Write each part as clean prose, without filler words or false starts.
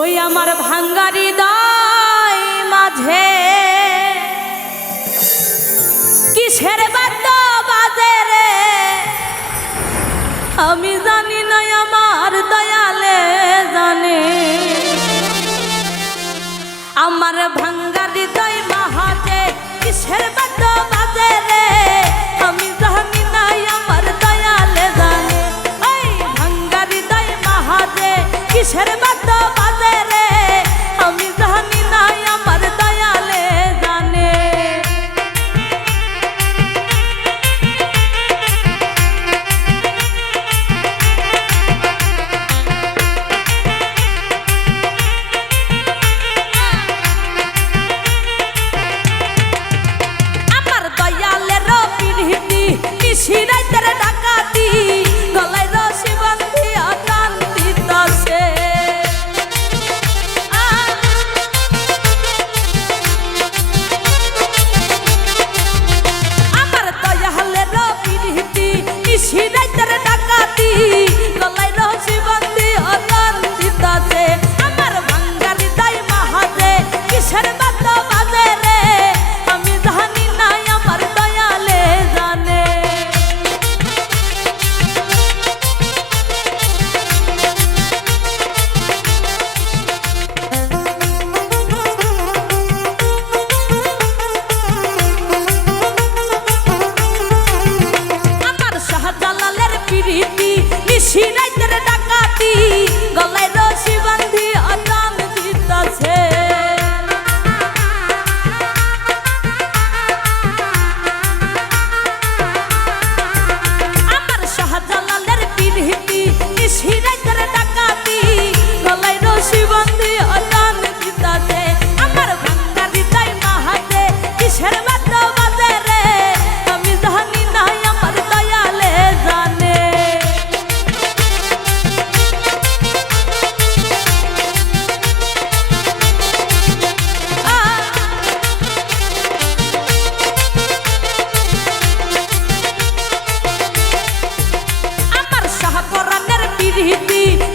ওই আমার ভাঙ্গা হৃদয় মাঝে কিসের বাদ্য বাজে রে, আমি জানি না আমার দয়ালে জানে। আমার ভাঙ্গা হৃদয় মাঝে কিসের বাদ্য বাজে রে, আমি জানি না আমার দয়ালে জানে। ওই ভাঙ্গা হৃদয় মাঝে কিসের বাদ্য বাজে রে, আমি জানি না আমার দয়ালে জানে। নিশিরাইতের ডাকাতি গলায় রশি বান্ধিয়া টান দিতাছে। আমার দয়ালের পিরিতি নিশিরাইতের ডাকাতি গলায় রশি বান্ধিয়া টান দিতাছে। আমার ভাঙ্গা হৃদয় মাঝে কিসের বাদ্য বাজে রে, আমি জানি না আমার দয়ালে জানে। নিশিরাইতের ডাকাতি গলায় রশি বান্ধিয়া টান দিতাছে। আমার শাহজালালের পিরিতি নিশিরাইতের ডাকাতি গলায় রশি বান্ধিয়া টান দিতাছে। আমার ভাঙ্গা হৃদয় মাঝে কিসের বাদ্য বাজে রে, আমি জানি না আমার দয়ালে জানে।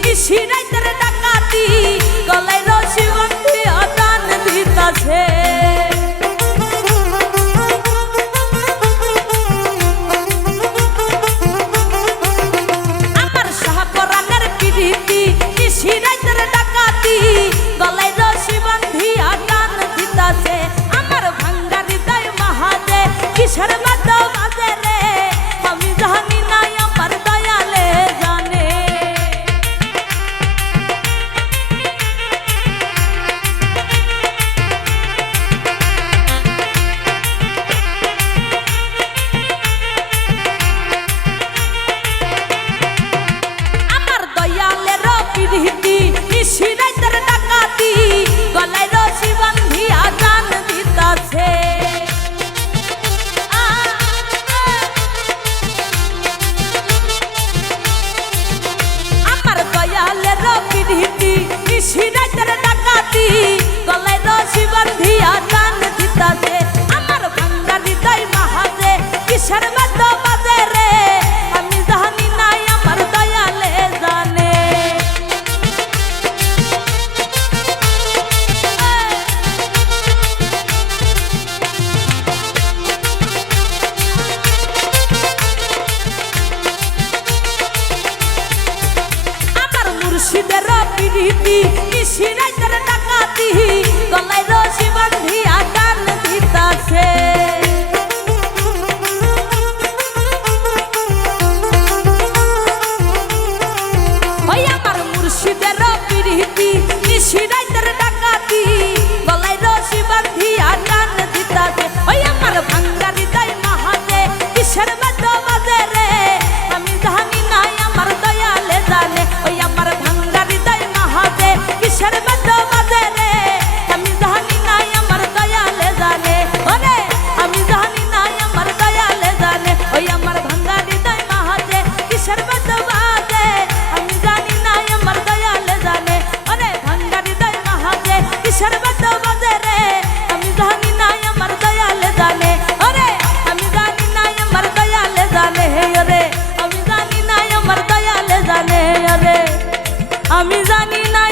নিশিরাইতের ডাকাতি গলায় রশি বান্ধিয়া টান দিতাছে। আমার শাহপরানের পিরিতি নিশিরাইতের ডাকাতি গলায় রশি বান্ধিয়া টান দিতাছে। আমার ভাঙ্গা হৃদয় মাঝে কিসের বাদ্য বাজে রে, আমি জানি না আমার দয়ালে জানে। নিশিরাইতের ডাকাতি গলায় রশি বান্ধিয়া টান দিতাছে। আমার দয়ালের পিরিতি নিশিরাইতের ডাকাতি গলায় রশি বান্ধিয়া টান দিতাছে। আমার ভাঙ্গা হৃদয় মাঝে কিসের বাদ্য বাজে রে, আমি জানি না আমার দয়ালে জানে। মুর্শিদের পিরিতি নিশিরাইতের ডাকাতি গলায় রশি বান্ধিয়া টান দিতাছে। ওই আমার মুর্শিদের পিরিতি নিশিরাইতের ডাকাতি গলায় রশি বান্ধিয়া টান দিতাছে। ওই আমার ভাঙ্গা হৃদয় মাঝে কিসের বাদ্য বাজে রে, আমি জানি না আমার দয়ালে জানে। ওই আমার ভাঙ্গা হৃদয় মাঝে কিসের বাদ্য বাজে রে, আমি জানি না আমার দয়ালে জানে। ওরে আমি জানি না আমার দয়ালে জানে। ওই আমার ভাঙ্গা হৃদয় মাঝে কিসের বাদ্য বাজে, আমি জানি না আমার দয়ালে জানে। ওরে ভাঙ্গা হৃদয় মাঝে কিসের বাদ্য বাজে রে, আমি জানি না আমার দয়ালে জানে। ওরে আমি জানি না আমার দয়ালে জানে। ওরে আমি জানি না আমার দয়ালে জানে। ওরে আমি জানি না।